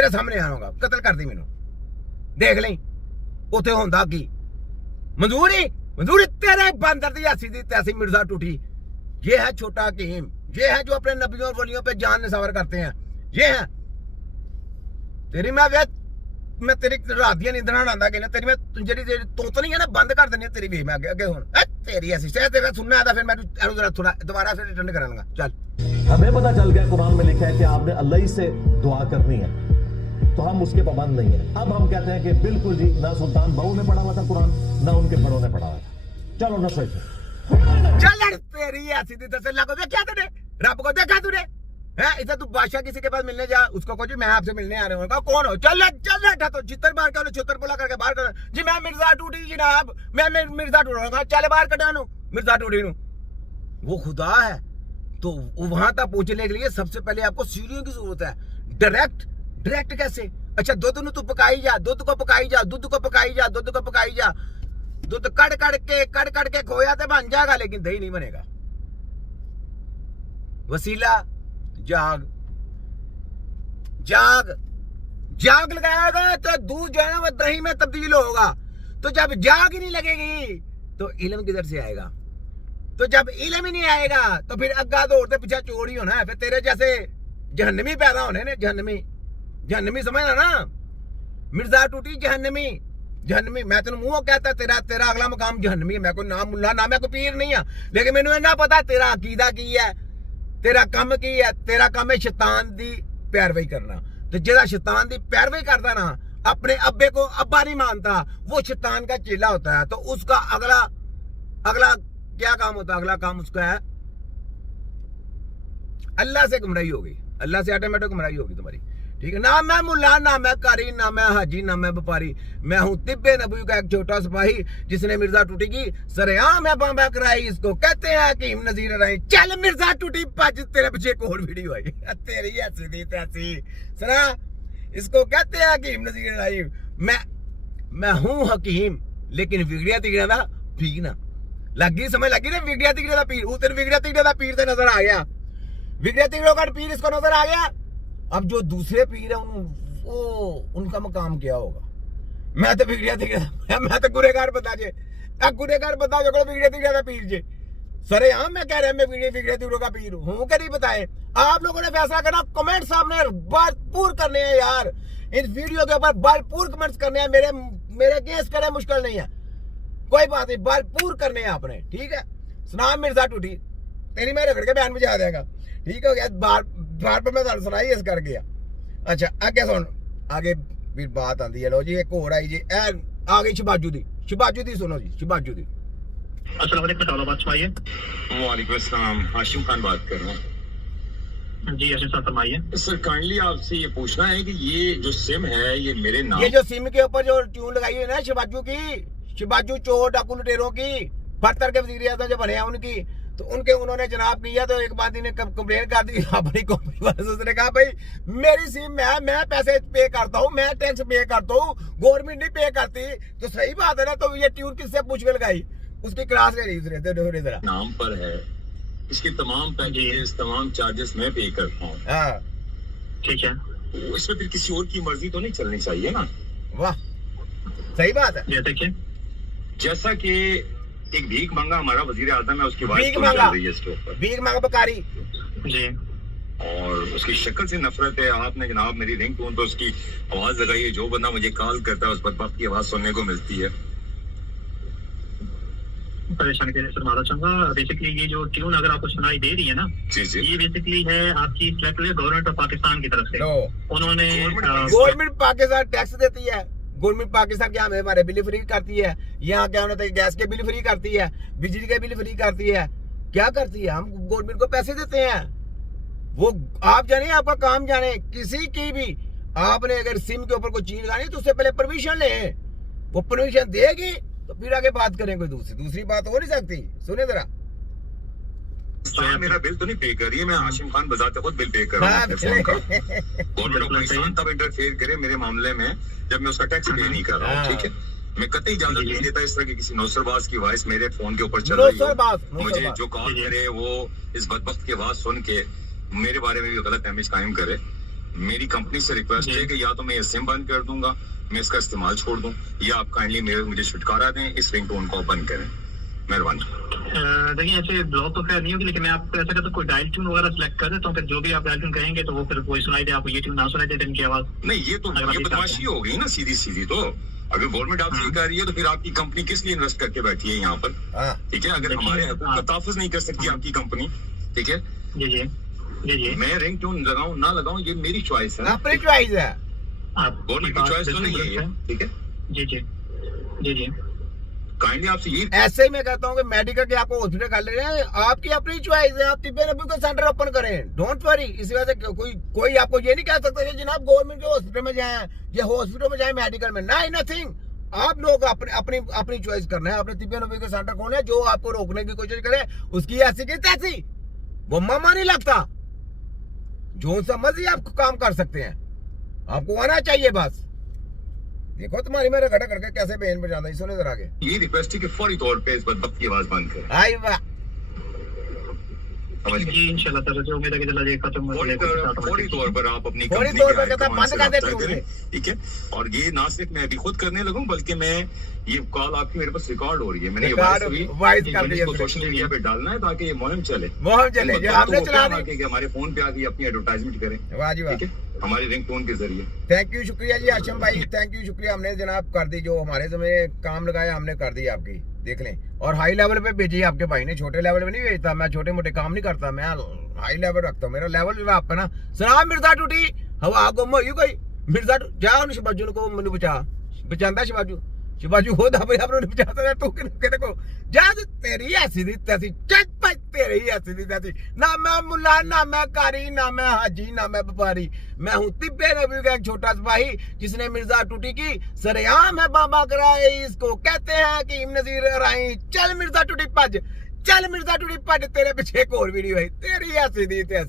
तेरे सामने आऊंगा, कत्ल कर दी मैनू, देख ली उथे होंदा की। मंजूरी तेरे बंदर दी हसी दी तैसी मिर्जा टूटी। ये है छोटा हकीम, ये है जो अपने नबियों और वलियों पे जान निसावर करते हैं। ये है तेरी मैं तेरी रात दी नींद ना आंदा कि ना तेरी मैं जेडी तोतनी है ना बंद कर देनी तेरी भी। मैं आगे हुन तेरी ऐसी शायद तेरा सुनना आता, फिर मैं जरा थोड़ा दोबारा से रिटर्न कर लूंगा। चल, हमें पता चल गया कुरान में लिखा है कि आपने अल्लाह ही से दुआ करनी है, तो हम उसके पाबंद नहीं है। अब हम कहते हैं कि बिल्कुल जी, ना सुल्तान बहू ने पढ़ा हुआ था कुरान, ना उनके बड़ों ने पढ़ा हुआ था। चलो ना सोचो, चल तेरी ऐसी दी तसल्ला को देखा तूने, रब को देखा तूने है? इधर तू बादशाह किसी के पास मिलने जा, उसको कहो जी मैं आपसे मिलने आ रहा हूँ। कहा कौन हो? चल बैठा तो चित्तर मार के छुतर बोला करके बाहर कर जी, मैं मिर्जा टूटी जनाब, मैं मिर्जा टूटा। चल बाहर कटानू मिर्जा टूटी नू। वो खुदा है तो वहां तक पहुंचने के लिए सबसे पहले आपको सीढ़ियों की जरूरत है। डायरेक्ट कैसे? अच्छा, दूध नू तू पकाई जा, दूध को पकाई जा, दूध को पकाई जा, दूध को पकाई जा, दूध कड़ के खोया तो बन जाएगा, लेकिन दही नहीं बनेगा। वसीला जाग लगाएगा तो दूध जो है ना वो दही में तब्दील होगा। तो जब जाग ही नहीं लगेगी तो इल्म किधर से आएगा? तो जब इल्म ही नहीं आएगा तो फिर अग्गा दौड़ते पीछे चोर ही होना है। फिर तेरे जैसे जहन्नमी पैदा होने ने, जहन्नमी समझना ना, मिर्जा टूटी जहन्नमी। मैं तेन मुंह कहता तेरा अगला मुकाम जहन्नमी है। मैं कोई नाम मुल्ला ना, मैं कोई पीर नहीं है, लेकिन मैनू इन्ना पता तेरा अकीदा की है, तेरा काम की है। तेरा काम है शैतान दी पैरवी करना। तो जेड़ा शैतान दी पैरवी करता ना, अपने अब्बे को अब्बा नहीं मानता, वो शैतान का चेला होता है। तो उसका अगला क्या काम होता है? अगला काम उसका है अल्लाह से गुमराही होगी, अल्लाह से ऑटोमेटिक गुमराही होगी तुम्हारी। ठीक है ना? मैं मुल्ला, ना मैं कारी, ना मैं हाजी, ना मैं व्यापारी। मैं हूं तिब्बे नबी का एक छोटा सिपाही जिसने मिर्जा टूटी की सरेआम है बाबा कराई। इसको कहते हैं हकीम नजीर राई। चल मिर्जा टूटी भज, तेरे पीछे एक और वीडियो आई तेरी ऐसी दी तैसी सुना। इसको कहते हैं हकीम नजीर राई। मैं हूं हकीम, लेकिन बिगड़िया तिगड़िया दा पीर ना। लगी समझ लगी ना? बिगड़िया तिगड़िया दा पीर, तेरे बिगड़िया तिगड़िया दा पीर ते नजर आ गया, बिगड़िया तिगड़ियों का पीर इसको नजर आ गया। अब जो दूसरे पीर है उनका मकाम क्या होगा? मैं तो बिगड़िया तिगड़िया, मैं तो गुरेगार बता जे, गुरेगार बता जो बिगड़िया तिगड़िया का पीर जे सरे। हाँ, मैं कह रहा मैं बिगड़िया तिगड़ों का पीर हूँ क्या नहीं बताए? आप लोगों ने फैसला करना, कमेंट सामने भरपूर करने हैं यार, इन वीडियो के ऊपर भरपूर कमेंट्स करने हैं। मेरे केस करे मुश्किल नहीं है, कोई बात नहीं, भरपूर करने हैं आपने। ठीक है? सुनाम मिर्जा टूटी तेरी मैं रगड़ के बयान में जा देगा। ठीक हो गया? बार पर मैं सुनाई इस कर गया। अच्छा, आगे सुन, आगे फिर बात आती है। लो जी, एक और आई जी, आ गई शिबाजू दी सुनो जी, शिबाजू दी। अस्सलाम वालेकुम, बात सुनाइए। वालेकुम अस्सलाम, हाशिम खान बात कर रहा हूँ। जी हाशिम साहब फरमाइए। सर काइंडली आपसे ये पूछना है कि ये जो सिम है ये मेरे नाम, ये जो सिम के ऊपर जो ट्यून लगाई है ना शिबाजू की, शिबाजू चोर डाकू लुटेरों की, फरतर के वजीर आज़म जो बने हैं उनकी, तो उन्होंने जनाब किया। तो एक बात इन्हें कंप्लेन कर दी अपनी कंपनी वाले से। उसने कहा भाई मेरी सिम है, मैं पैसे पे करता हूँ, मैं टैक्स पे करता हूँ, गवर्नमेंट नहीं पे करती। तो सही बात है ना? तो ये ट्यून किससे पूछ के लगाई? उसकी क्लास ले रही जरा नाम पर है, इसके तमाम पैकेजेस, तमाम चार्जेस मैं पे करता हूँ। हाँ ठीक है, इसमें फिर किसी और की मर्जी तो नहीं चलनी चाहिए ना? वाह, सही बात है। ये देखिए, जैसा कि एक भीख मांगा हमारा वजीर आजम है, उसकी वाइफ भीख तो मांगा, चल रही है इसके ऊपर, भीख मांगा बकारी जी, और उसकी शक्ल से नफरत है। आपने जनाब मेरी रिंग टोन तो उसकी आवाज लगाई है, जो बंदा मुझे कॉल करता है उस बदबख्त की आवाज सुनने को मिलती है। परेशानी के लिए सुनाना चाहूंगा। बेसिकली ये जो ट्यून अगर आपको सुनाई दे रही है ना, जी जी, ये बेसिकली है आपकी गवर्नमेंट ऑफ पाकिस्तान की तरफ से। उन्होंने गवर्नमेंट पाकिस्तान टैक्स देती है, गवर्नमेंट पाकिस्तान क्या हमारे बिल फ्री करती है, यहाँ क्या होता है गैस के बिल फ्री करती है, बिजली के बिल फ्री करती है, क्या करती है? हम गवर्नमेंट को पैसे देते हैं। वो आप जाने, आपका काम जाने, किसी की भी आपने अगर सिम के ऊपर कोई चीज लगानी तो उससे पहले परमिशन ले, वो परमिशन देगी तो फिर आगे बात करें। कोई दूसरी बात हो नहीं सकती। सुने जरा, मेरा बिल तो नहीं पे कर रही है, मैं हाशिम खान बजाते खुद बिल पे कर रहा हूँ अपने फोन का। गवर्नमेंट ऑफ पाकिस्तान तब इंटरफेयर करे मेरे मामले में जब मैं उसका टैक्स पे नहीं कर रहा हूँ। ठीक है, मैं कतई इजाजत नहीं देता इस तरह की किसी नौसरबाज की वॉइस मेरे फोन के ऊपर चल रही हो, मुझे जो कॉल करे वो इस बदबख्त की आवाज सुन के मेरे बारे में भी गलत इमेज कायम करे। मेरी कंपनी से रिक्वेस्ट है कि या तो मैं ये सिम बंद कर दूंगा, मैं इसका इस्तेमाल छोड़ दूं, या आप काइंडली मुझे छुटकारा दें, इस रिंगटोन को बंद करें, मेहरबानी। देखिए ऐसे ब्लॉक तो खैर नहीं होगी, लेकिन मैं आपको ऐसा करता हूं कोई डायल ट्यून वगैरह सिलेक्ट कर देता हूँ, फिर जो भी आप डायल ट्यून कहेंगे तो वो फिर वही सुनाई दे, आपको ये ट्यून ना सुनाई दे इनकी आवाज। नहीं, ये तो अगर आप ये ये बदमाशी चाहते हो गई ना सीधी सीधी। तो अगर गवर्नमेंट आपसे ये कह रही है तो फिर आपकी कंपनी किस लिए इन्वेस्ट करके बैठी है यहाँ पर? हाँ ठीक है, अगर देखिए, हमारे हकूक का हाँ। तहफ़्फ़ुज़ नहीं कर सकती आपकी कंपनी, ठीक है, जी जी जी जी। मैं रिंग ट्यून लगाऊं ना लगाऊं ये मेरी चॉइस है। अपनी चॉइस है। आप गवर्नमेंट की चॉइस तो नहीं है ये, ठीक है। जी जी जी जी। काइंडली आपसे ये ऐसे ही मैं कहता हूँ कि मेडिकल के आपको हॉस्पिटल कर ले रहे हैं, आपकी अपनी चॉइस है, आप तिब्बे नबी का सेंटर ओपन करें, डोंट वरी। इसी वजह से कोई आपको ये नहीं कह सकता कि जनाब गवर्नमेंट के हॉस्पिटल में जाए या हॉस्पिटल में जाए मेडिकल में, नहीं, नथिंग। आप लोग अपनी चॉइस करना है, अपने तिब्बे नबी का सेंटर खोलना है। जो आपको रोकने की कोशिश करे उसकी ऐसी की तैसी, वो मामा नहीं लगता। जो सा मर्जी आप काम कर सकते हैं, आपको आना चाहिए बस। देखो तुम्हारी मेरे घटा करके कैसे बहन बजाना, इसो नजर आ गए। ये रिक्वेस्ट है कि फौरी तौर पे इस बदबख्त की आवाज बंद करें, आई वाह, समझ गए? जी इंशाल्लाह ताला जो उम्मीद है कि जल्द ये खत्म हो जाएगा। फौरी तौर पर आप अपनी फौरी कंपनी तौर के पर कहता है हाईकमान बंद से कर दे रब्ता तू करें, ठीक है। और ये ना सिर्फ मैं अभी खुद करने लगूं, बल्कि मैं ये कॉल आपकी मेरे पास रिकॉर्ड हो रही है, मैंने ये रिकॉर्ड वाइस कर दिया इसको सोशल मीडिया पे डालना है ताकि ये मुहिम चले। मोहन चले जो हमने चला दी। कि हमारे फोन पे आके अपनी एडवर्टाइजमेंट करें, वाह जी वाह, ठीक है, हमारी रिंगटोन के जरिए। थैंक यू, शुक्रिया जी आशम भाई, थैंक यू, शुक्रिया। हमने जनाब कर दी, जो हमारे समय काम लगाया हमने कर दी आपकी, देख लें। और हाई लेवल पे भेजी आपके भाई ने, छोटे लेवल पे नहीं भेजता। मैं छोटे मोटे काम नहीं करता, मैं हाई लेवल रखता हूँ। मेरा लेवल जो आप ना सलाम मिर्जा टूटी हवा गुम हो गई, मिर्जा जा शिवाजू को मैंने बचाता शिवाजू हो भाई आपने बचाता तू कहते को जा, तेरी ऐसी दी तैसी चल भाई, तेरी ऐसी दी तैसी। ना मैं मुल्ला, ना मैं कारी, ना मैं हाजी, ना मैं व्यापारी, मैं हूँ तिब्बे नबी का एक छोटा सिपाही जिसने मिर्जा टूटी की सरेआम है बाबा कराई। इसको कहते हैं कि नजीर राई। चल मिर्जा टूटी भज, चल मिर्जा टूटी भज, तेरे पीछे एक और वीडियो है, तेरी ऐसी दी तैसी।